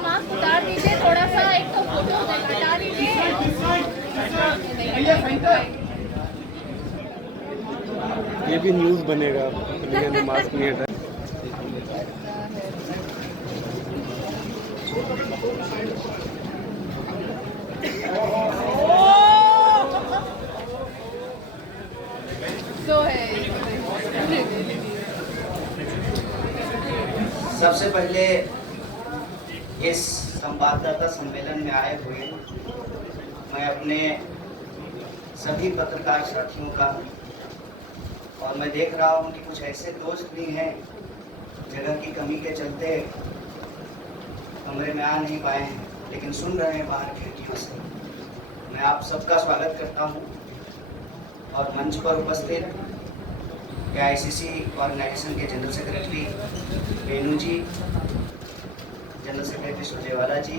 Mask उतार दीजिए थोड़ा सा, एक तो फोटो हटा दीजिए। ये भी न्यूज़ बनेगा, प्रिया ने मास्क नहीं हटाया। सबसे पहले इस संवाददाता सम्मेलन में आए हुए मैं अपने सभी पत्रकार साथियों का, और मैं देख रहा हूं कि कुछ ऐसे दोस्त भी हैं जगह की कमी के चलते कमरे में आ नहीं पाए हैं, लेकिन सुन रहे हैं बाहर खिड़कियों से। मैं आप सबका स्वागत करता हूं और मंच पर उपस्थित AICC ऑर्गेनाइजेशन के जनरल सेक्रेटरी रेणु जी, जनरल सेक्रेटरी सुरजेवाला जी,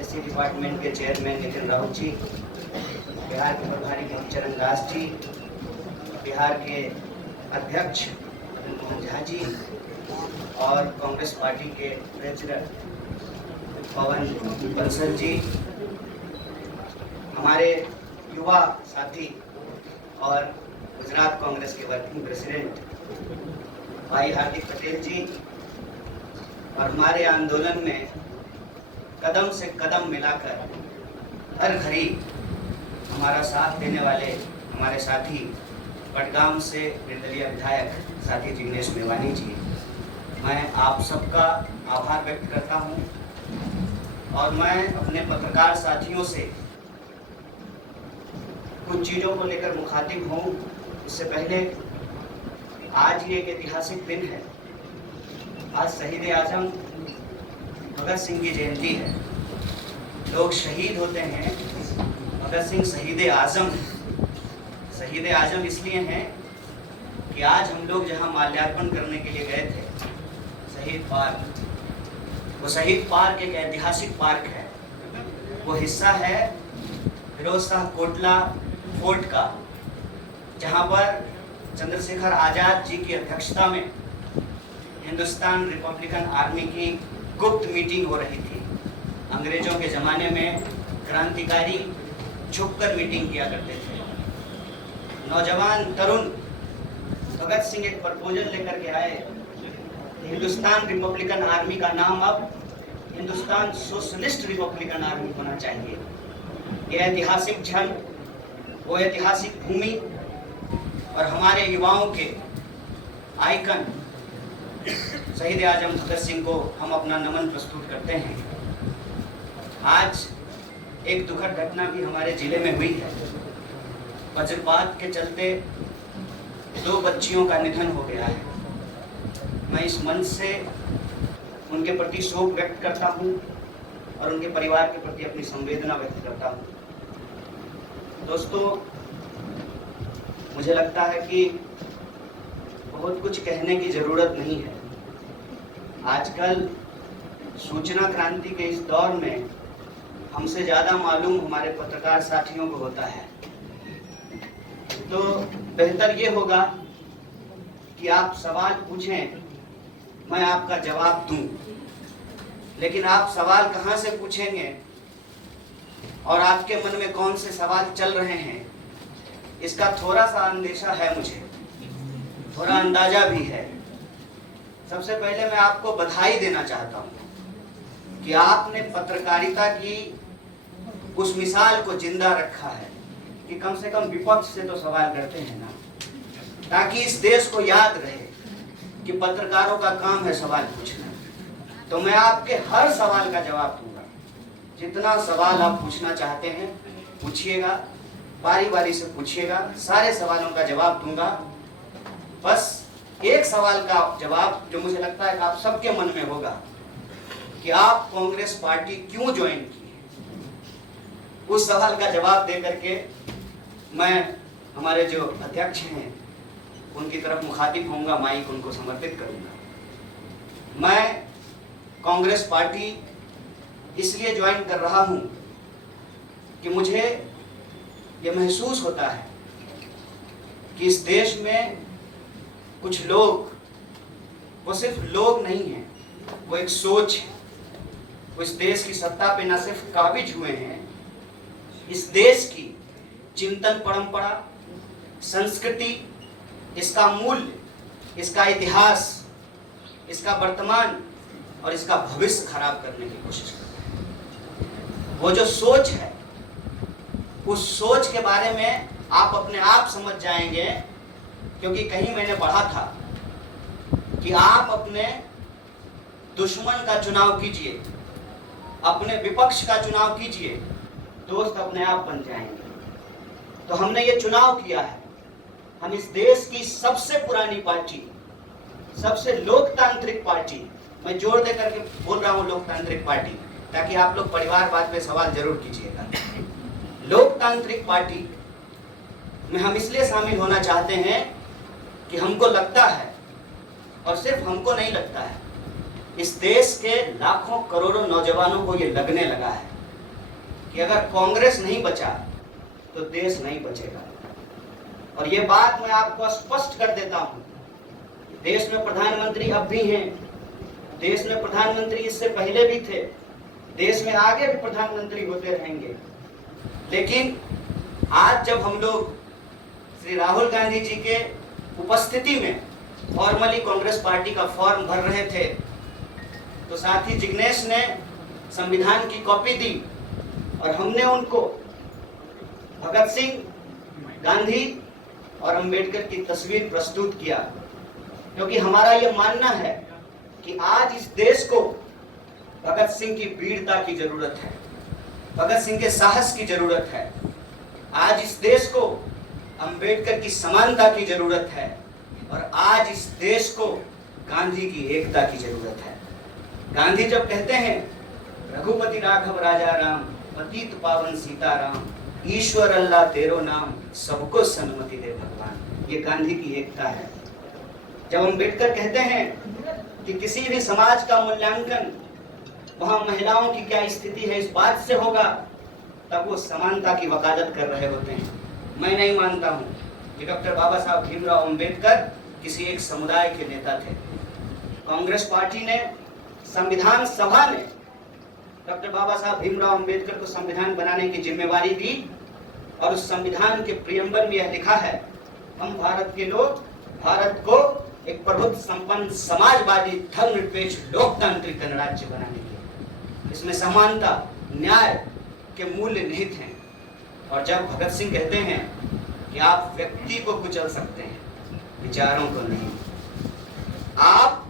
एससी डिपार्टमेंट के चेयरमैन नितिन राउत जी, बिहार के प्रभारी चरण दास जी, बिहार के अध्यक्ष मोहन झा जी और कांग्रेस पार्टी के प्रेसिडेंट पवन बंसल जी, हमारे युवा साथी और गुजरात कांग्रेस के वर्किंग प्रेसिडेंट भाई हार्दिक पटेल जी, और हमारे आंदोलन में कदम से कदम मिलाकर हर घड़ी हमारा साथ देने वाले हमारे साथी बडगाम से निर्दलीय विधायक साथी जिग्नेश मेवानी जी, मैं आप सबका आभार व्यक्त करता हूं। और मैं अपने पत्रकार साथियों से कुछ चीज़ों को लेकर मुखातिब हूँ। इससे पहले आज ये एक ऐतिहासिक दिन है। आज शहीद आजम भगत सिंह की जयंती है। लोग शहीद होते हैं, भगत सिंह शहीद आजम शहीद आजम इसलिए हैं कि आज हम लोग जहाँ माल्यार्पण करने के लिए गए थे शहीद पार्क, वो शहीद पार्क एक ऐतिहासिक पार्क है। वो हिस्सा है फिरोज शाह कोटला फोर्ट का, जहाँ पर चंद्रशेखर आज़ाद जी की अध्यक्षता में हिंदुस्तान रिपब्लिकन आर्मी की गुप्त मीटिंग हो रही थी। अंग्रेजों के ज़माने में क्रांतिकारी छुपकर मीटिंग किया करते थे। नौजवान तरुण भगत सिंह एक प्रपोजल लेकर के आए, हिंदुस्तान रिपब्लिकन आर्मी का नाम अब हिंदुस्तान सोशलिस्ट रिपब्लिकन आर्मी होना चाहिए। यह ऐतिहासिक क्षण, वो ऐतिहासिक भूमि और हमारे युवाओं के आइकन शहीद आजम भगत सिंह को हम अपना नमन प्रस्तुत करते हैं। आज एक दुखद घटना भी हमारे जिले में हुई है। वज्रपात के चलते 2 बच्चियों का निधन हो गया है। मैं इस मंच से उनके प्रति शोक व्यक्त करता हूँ और उनके परिवार के प्रति अपनी संवेदना व्यक्त करता हूँ। दोस्तों, मुझे लगता है कि बहुत कुछ कहने की ज़रूरत नहीं है। आजकल सूचना क्रांति के इस दौर में हमसे ज़्यादा मालूम हमारे पत्रकार साथियों को होता है। तो बेहतर ये होगा कि आप सवाल पूछें, मैं आपका जवाब दूं। लेकिन आप सवाल कहाँ से पूछेंगे और आपके मन में कौन से सवाल चल रहे हैं, इसका थोड़ा सा अंदेशा है, मुझे थोड़ा अंदाजा भी है। सबसे पहले मैं आपको बधाई देना चाहता हूँ कि आपने पत्रकारिता की उस मिसाल को जिंदा रखा है कि कम से कम विपक्ष से तो सवाल करते हैं ना, ताकि इस देश को याद रहे कि पत्रकारों का काम है सवाल पूछना। तो मैं आपके हर सवाल का जवाब दूंगा। जितना सवाल आप पूछना चाहते हैं पूछिएगा, बारी बारी से पूछिएगा, सारे सवालों का जवाब दूंगा। बस एक सवाल का जवाब जो मुझे लगता है कि आप सबके मन में होगा कि आप कांग्रेस पार्टी क्यों ज्वाइन की, उस सवाल का जवाब दे करके मैं हमारे जो अध्यक्ष हैं उनकी तरफ मुखातिब होऊंगा, माइक उनको समर्पित करूंगा। मैं कांग्रेस पार्टी इसलिए ज्वाइन कर रहा हूं कि मुझे ये महसूस होता है कि इस देश में कुछ लोग, वो सिर्फ लोग नहीं हैं, वो एक सोच है। वो इस देश की सत्ता पे न सिर्फ काबिज हुए हैं, इस देश की चिंतन परंपरा, संस्कृति, इसका मूल्य, इसका इतिहास, इसका वर्तमान और इसका भविष्य खराब करने की कोशिश करते हैं। वो जो सोच है, उस सोच के बारे में आप अपने आप समझ जाएंगे, क्योंकि कहीं मैंने पढ़ा था कि आप अपने दुश्मन का चुनाव कीजिए, अपने विपक्ष का चुनाव कीजिए, दोस्त अपने आप बन जाएंगे। तो हमने ये चुनाव किया है। हम इस देश की सबसे पुरानी पार्टी, सबसे लोकतांत्रिक पार्टी, मैं जोर दे करके बोल रहा हूं लोकतांत्रिक पार्टी, ताकि आप लोग परिवारवाद पे सवाल जरूर कीजिएगा। लोकतांत्रिक पार्टी में हम इसलिए शामिल होना चाहते हैं कि हमको लगता है, और सिर्फ हमको नहीं लगता है, इस देश के लाखों करोड़ों नौजवानों को ये लगने लगा है कि अगर कांग्रेस नहीं बचा तो देश नहीं बचेगा। और ये बात मैं आपको स्पष्ट कर देता हूं, देश में प्रधानमंत्री अब भी हैं, देश में प्रधानमंत्री इससे पहले भी थे, देश में आगे भी प्रधानमंत्री होते रहेंगे। लेकिन आज जब हम लोग श्री राहुल गांधी जी के उपस्थिति में फॉर्मली कांग्रेस पार्टी का फॉर्म भर रहे थे, तो साथी जिग्नेश ने संविधान की कॉपी दी और हमने उनको भगत सिंह, गांधी और अंबेडकर की तस्वीर प्रस्तुत किया, क्योंकि हमारा यह मानना है कि आज इस देश को भगत सिंह की वीरता की जरूरत है, भगत सिंह के साहस की जरूरत है। आज इस देश को अंबेडकर की समानता की जरूरत है, और आज इस देश को गांधी की एकता की जरूरत है। गांधी जब कहते हैं रघुपति राघव राजा राम, पतित पावन सीताराम, ईश्वर अल्लाह तेरो नाम, सबको सन्मति दे भगवान, ये गांधी की एकता है। जब अंबेडकर कहते हैं कि किसी भी समाज का मूल्यांकन वहां महिलाओं की क्या स्थिति है इस बात से होगा, तब वो समानता की वकालत कर रहे होते हैं। मैं नहीं मानता हूं कि डॉक्टर बाबा साहब भीमराव अंबेडकर किसी एक समुदाय के नेता थे। कांग्रेस पार्टी ने, संविधान सभा ने डॉक्टर बाबा साहब भीमराव अंबेडकर को संविधान बनाने की जिम्मेवारी दी, और उस संविधान के प्रियम्बल में यह लिखा है, हम भारत के लोग भारत को एक प्रभुत्व संपन्न समाजवादी धर्मनिरपेक्ष लोकतांत्रिक गणराज्य बनाने की। इसमें समानता, न्याय के मूल्य निहित हैं। और जब भगत सिंह कहते हैं कि आप व्यक्ति को कुचल सकते हैं, विचारों को नहीं, आप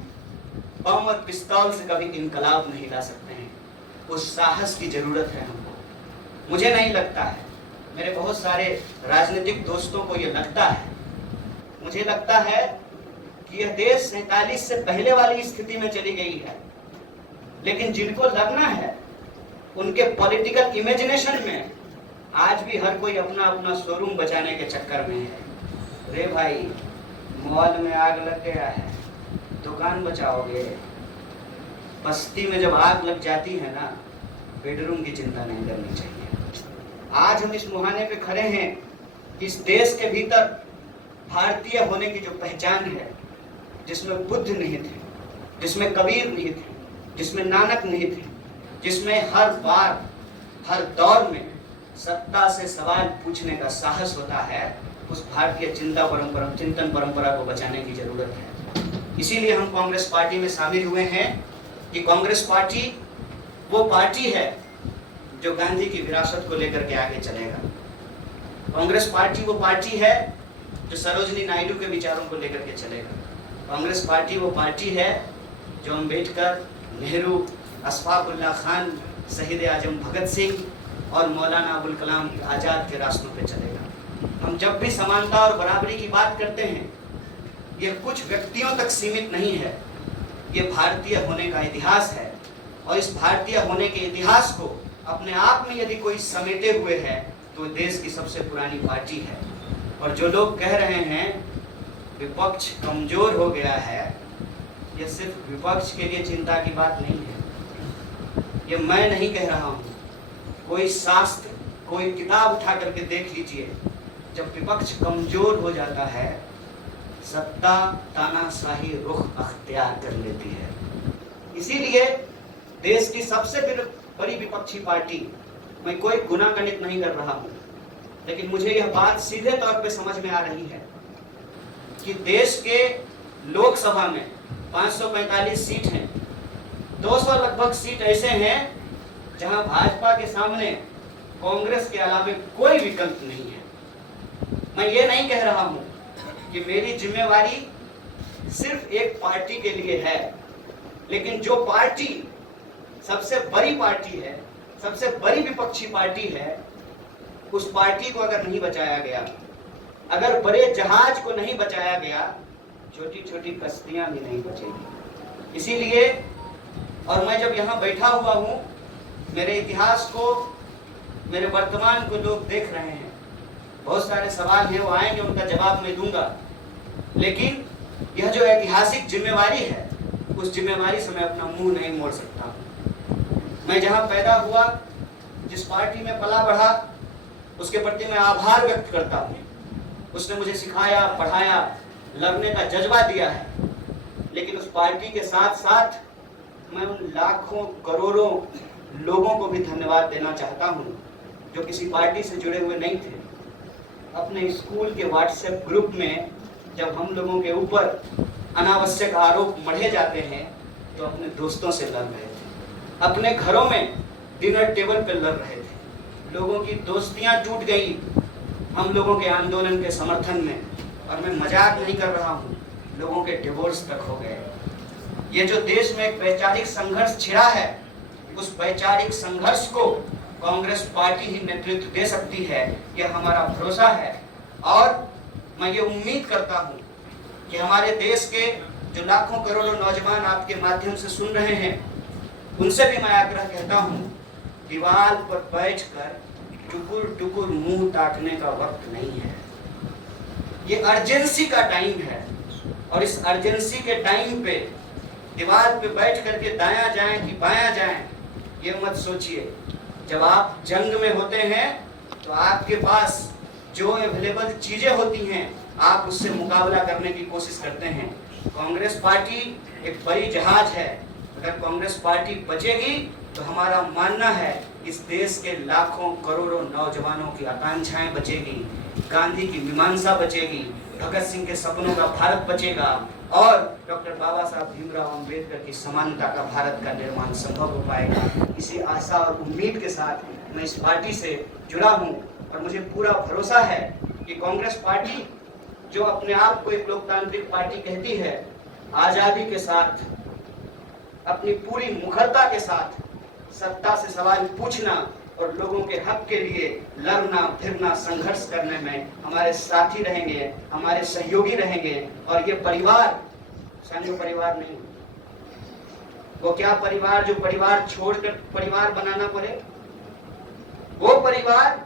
बम और पिस्तौल से कभी इनकलाब नहीं ला सकते हैं, उस साहस की जरूरत है हमको। मुझे नहीं लगता है, मेरे बहुत सारे राजनीतिक दोस्तों को यह लगता है, मुझे लगता है कि यह देश 47 से पहले वाली स्थिति में चली गई है। लेकिन जिनको लगना है, उनके पॉलिटिकल इमेजिनेशन में आज भी हर कोई अपना अपना शोरूम बचाने के चक्कर में है। रे भाई, मॉल में आग लग गया है, दुकान बचाओगे। बस्ती में जब आग लग जाती है ना, बेडरूम की चिंता नहीं करनी चाहिए। आज हम इस मुहाने पे खड़े हैं, इस देश के भीतर भारतीय होने की जो पहचान है, जिसमें बुद्ध निहित है, जिसमें कबीर निहित है, जिसमें नानक निहित है, जिसमें हर बार हर दौर में सत्ता से सवाल पूछने का साहस होता है, उस भारतीय चिंतन परंपरा को बचाने की जरूरत है। इसीलिए हम कांग्रेस पार्टी में शामिल हुए हैं कि कांग्रेस पार्टी वो पार्टी है जो गांधी की विरासत को लेकर के आगे चलेगा। कांग्रेस पार्टी वो पार्टी है जो सरोजिनी नायडू के विचारों को लेकर के चलेगा। कांग्रेस पार्टी वो पार्टी है जो अंबेडकर, नेहरू, अशफाक उल्लाह खान, शहीद आजम भगत सिंह और मौलाना अबुल कलाम आज़ाद के रास्तों पे चलेगा। हम जब भी समानता और बराबरी की बात करते हैं, ये कुछ व्यक्तियों तक सीमित नहीं है, ये भारतीय होने का इतिहास है। और इस भारतीय होने के इतिहास को अपने आप में यदि कोई समेटे हुए है, तो देश की सबसे पुरानी पार्टी है। और जो लोग कह रहे हैं विपक्ष कमजोर हो गया है, ये सिर्फ विपक्ष के लिए चिंता की बात नहीं है। ये मैं नहीं कह रहा हूँ, कोई शास्त्र, कोई किताब उठा करके देख लीजिए। जब विपक्ष कमजोर हो जाता है, सत्ता तानाशाही रुख अख्तियार कर लेती है। इसीलिए देश की सबसे बड़ी विपक्षी पार्टी, मैं कोई गुनागणित नहीं कर रहा हूं, लेकिन मुझे यह बात सीधे तौर पे समझ में आ रही है कि देश के लोकसभा में 545 सीट हैं, 200 लगभग सीट ऐसे हैं जहां भाजपा के सामने कांग्रेस के अलावे कोई विकल्प नहीं है। मैं ये नहीं कह रहा हूं कि मेरी जिम्मेवारी सिर्फ एक पार्टी के लिए है, लेकिन जो पार्टी सबसे बड़ी पार्टी है, सबसे बड़ी विपक्षी पार्टी है, उस पार्टी को अगर नहीं बचाया गया, अगर बड़े जहाज को नहीं बचाया गया, छोटी छोटी कश्तियां भी नहीं बचेगी। इसीलिए और मैं जब यहाँ बैठा हुआ हूँ, मेरे इतिहास को, मेरे वर्तमान को लोग देख रहे हैं, बहुत सारे सवाल हैं, वो आएंगे, उनका जवाब मैं दूंगा, लेकिन यह जो ऐतिहासिक जिम्मेवारी है, उस जिम्मेवारी से मैं अपना मुंह नहीं मोड़ सकता। मैं जहाँ पैदा हुआ, जिस पार्टी में पला बढ़ा, उसके प्रति मैं आभार व्यक्त करता हूँ। उसने मुझे सिखाया, पढ़ाया, लड़ने का जज्बा दिया है, लेकिन उस पार्टी के साथ साथ मैं उन लाखों करोड़ों लोगों को भी धन्यवाद देना चाहता हूँ जो किसी पार्टी से जुड़े हुए नहीं थे। अपने स्कूल के व्हाट्सएप ग्रुप में जब हम लोगों के ऊपर अनावश्यक आरोप मढ़े जाते हैं तो अपने दोस्तों से लड़ रहे थे, अपने घरों में डिनर टेबल पर लड़ रहे थे। लोगों की दोस्तियां टूट गई हम लोगों के आंदोलन के समर्थन में, और मैं मजाक नहीं कर रहा हूँ, लोगों के डिवोर्स तक हो गए। ये जो देश में एक वैचारिक संघर्ष छिड़ा है, उस वैचारिक संघर्ष को कांग्रेस पार्टी ही नेतृत्व दे सकती है, यह हमारा भरोसा है। और मैं ये उम्मीद करता हूँ कि हमारे देश के जो लाखों करोड़ों नौजवान आपके माध्यम से सुन रहे हैं, उनसे भी मैं आग्रह कहता हूँ, दीवार पर बैठकर टुकुर टुकुर मुंह ताकने का वक्त नहीं है। ये अर्जेंसी का टाइम है, और इस अर्जेंसी के टाइम पे दीवार पे बैठ करके दायां जाएं कि बायां जाएं, ये मत सोचिए। जब आप जंग में होते हैं तो आपके पास जो अवेलेबल चीजें होती हैं, आप उससे मुकाबला करने की कोशिश करते हैं। कांग्रेस पार्टी एक बड़ी जहाज है, अगर कांग्रेस पार्टी बचेगी तो हमारा मानना है इस देश के लाखों करोड़ों नौजवानों की आकांक्षाएं बचेगी, गांधी की मीमांसा बचेगी, भगत सिंह के सपनों का भारत बचेगा, और डॉक्टर बाबा साहब भीमराव अंबेडकर की समानता का भारत का निर्माण संभव हो पाएगा। इसी आशा और उम्मीद के साथ मैं इस पार्टी से जुड़ा हूँ, और मुझे पूरा भरोसा है कि कांग्रेस पार्टी जो अपने आप को एक लोकतांत्रिक पार्टी कहती है, आजादी के साथ, अपनी पूरी मुखरता के साथ सत्ता से सवाल पूछना और लोगों के हक के लिए लड़ना फिरना संघर्ष करने में हमारे साथी रहेंगे, हमारे सहयोगी रहेंगे। और ये परिवार संघ परिवार नहीं, वो क्या परिवार जो परिवार छोड़कर परिवार बनाना पड़े, वो परिवार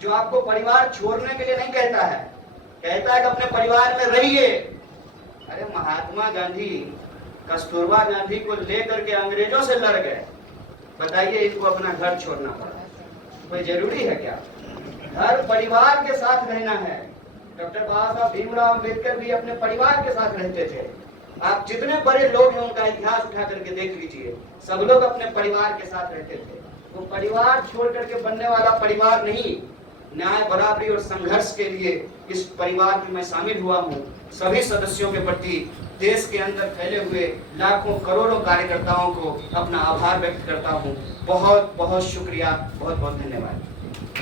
जो आपको परिवार छोड़ने के लिए नहीं कहता है, कहता है कि अपने परिवार में रहिए। अरे महात्मा गांधी कस्तूरबा गांधी को लेकर के अंग्रेजों से लड़ गए, बताइए इनको अपना घर छोड़ना पड़ा, कोई जरूरी है क्या? हर परिवार के साथ रहना है। डॉक्टर बाबा साहब भीमराव अंबेडकर भी अपने परिवार के साथ रहते थे। आप जितने बड़े लोग हैं उनका इतिहास उठा करके देख लीजिए, सब लोग अपने परिवार के साथ रहते थे। वो परिवार छोड़ करके बनने वाला परिवार नहीं। न्याय, बराबरी और संघर्ष के लिए इस परिवार में मैं शामिल हुआ हूँ। सभी सदस्यों के प्रति, देश के अंदर फैले हुए लाखों करोड़ों कार्यकर्ताओं को अपना आभार व्यक्त करता हूँ। बहुत बहुत शुक्रिया, बहुत बहुत धन्यवाद।